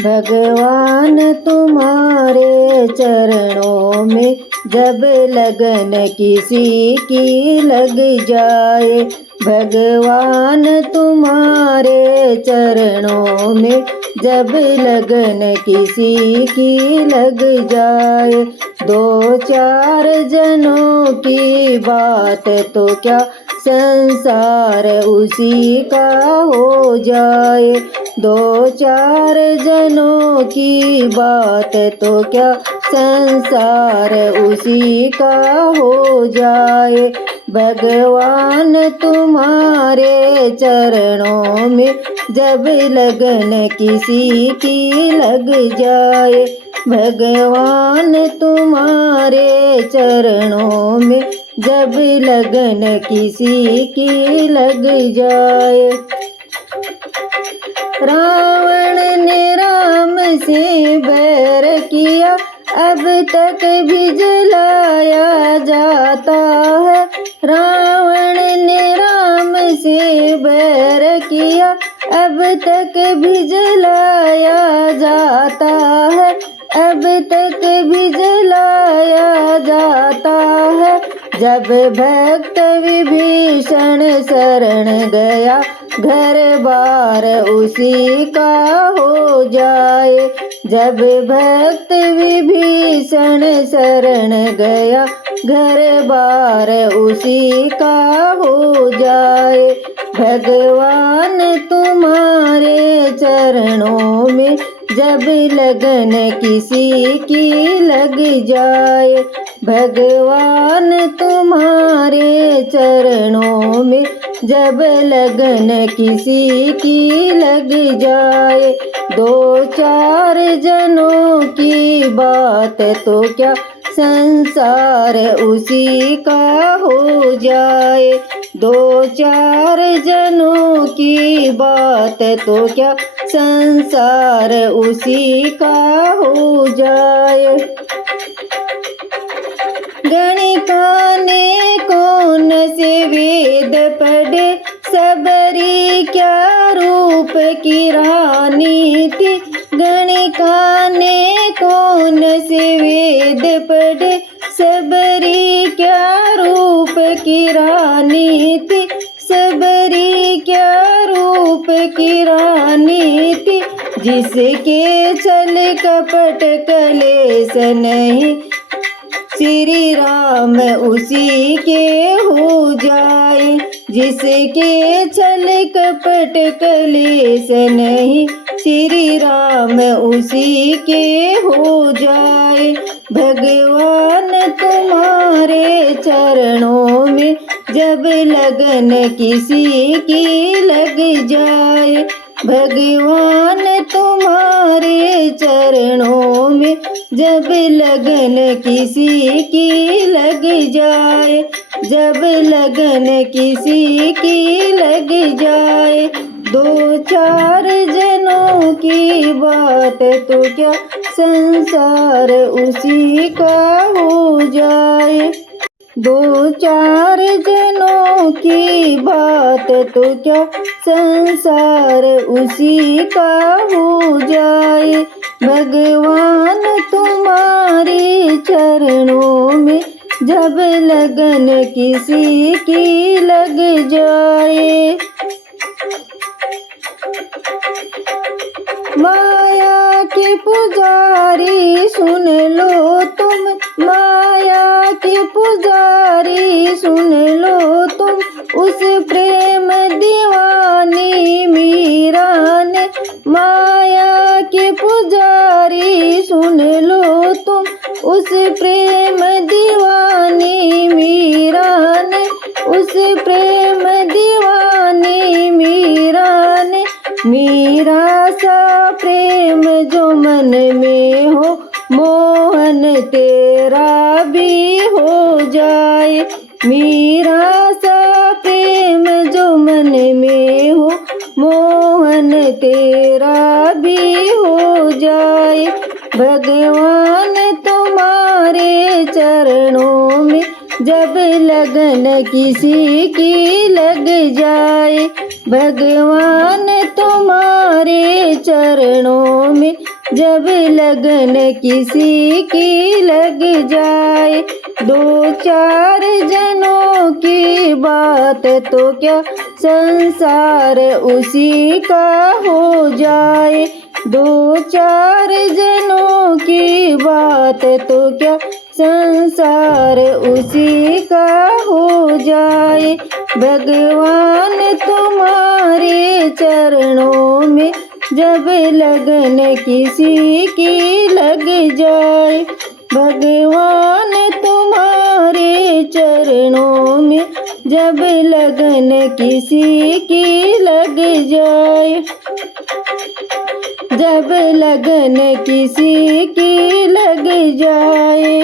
भगवान तुम्हारे चरणों में जब लगन किसी की लग जाए, भगवान तुम्हारे चरणों में जब लगन किसी की लग जाए, दो चार जनों की बात तो क्या संसार उसी का हो जाए, दो चार जनों की बात तो क्या संसार उसी का हो जाए, भगवान तुम्हारे चरणों में जब लगन किसी की लग जाए, भगवान तुम्हारे चरणों में जब लगन किसी की लग जाए। रावण ने राम से बैर किया, अब तक भी जलाया जाता है, रावण ने राम से बैर किया, अब तक भी जलाया जाता है, अब तक भी जलाया जाता है, जब भक्त विभीषण शरण गया, घर बार उसी का हो जाए, जब भक्त विभीषण शरण गया, घर बार उसी का हो जाए, भगवान तुम्हारे चरणों में जब लगन किसी की लग जाए, भगवान तुम्हारे चरणों में जब लगन किसी की लग जाए, दो चार जनों की बात तो क्या संसार उसी का हो जाए, दो चार जनों की बात तो क्या संसार उसी का हो जाए। गणिका ने कौन से वेद पढ़े, सबरी क्या रूप की रानी थी, गणिका ने कौन से वेद पढ़े, सबरी क्या रूप की रानी थी, सबरी क्या रूप की रानी थी, जिसके छल कपट कलेश नहीं, श्री राम उसी के हो जाए, जिसके छल कपट कलेश नहीं, श्री राम उसी के हो जाए, भगवान तुम्हारे चरणों में जब लगन किसी की लग जाए, भगवान तुम्हारे चरणों में जब लगन किसी की लग जाए, जब लगन किसी की लग जाए, दो चार जनों की बात तो क्या संसार उसी का हो जाए, दो चार जनों की बात तो क्या संसार उसी का हो जाए, भगवान तुम्हारे चरणों में जब लगन किसी की लग जाए। माया के पुजारी सुन लो तुम, माया के पुजारी सुन लो तुम, उस प्रेम दीवानी मीरा ने, माया के पुजारी सुन लो तुम, उस प्रेम दीवानी मीरा ने, उस प्रेम दीवानी मीरा ने, मीरा सा प्रेम जो मन में हो, मोहन तेरा भी हो जाए, मीरा सा प्रेम जो मन में हो, मोहन तेरा भी हो जाए, भगवान तुम्हारे चरणों में जब लगन किसी की लग जाए, भगवान तुम्हारे चरणों में जब लगन किसी की लग जाए। दो चार जनों की बात तो क्या संसार उसी का हो जाए। दो चार जनों की बात तो क्या संसार उसी का हो जाए। भगवान तुम्हारे चरणों में जब लगन किसी की लग जाए, भगवान तुम्हारे चरणों में जब लगन किसी की लग जाए, जब लगन किसी की लग जाए।